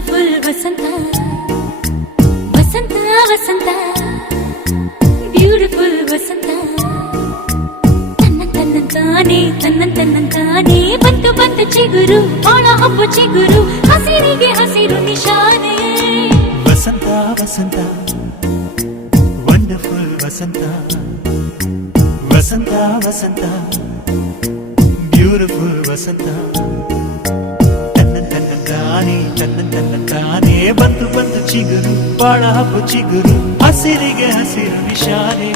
beautiful ವಸಂತ ವಸಂತ ವಸಂತ beautiful ವಸಂತ ತನ್ನಂತಾನೆ ಬಂತು ಬಂತು ಚಿಗುರು ಬಾಳ ಹಬ್ಬ ಚಿಗುರು ಹಸಿರಿಗೆ ಹಸಿರು ನಿಶಾನೆ ವಸಂತ ವಸಂತ ವಂಡರ್ಫುಲ್ ವಸಂತ ವಸಂತ ವಸಂತ ಬ್ಯೂಟಿಫುಲ್ ವಸಂತ ತನ್ನಂತಾನೆ ಬಂತು ಬಂತು ಚಿಗುರು ಬಾಳ ಹಬ್ಬ ಚಿಗುರು ಹಸಿರಿಗೆ ಹಸಿರು ನಿಶಾನೆ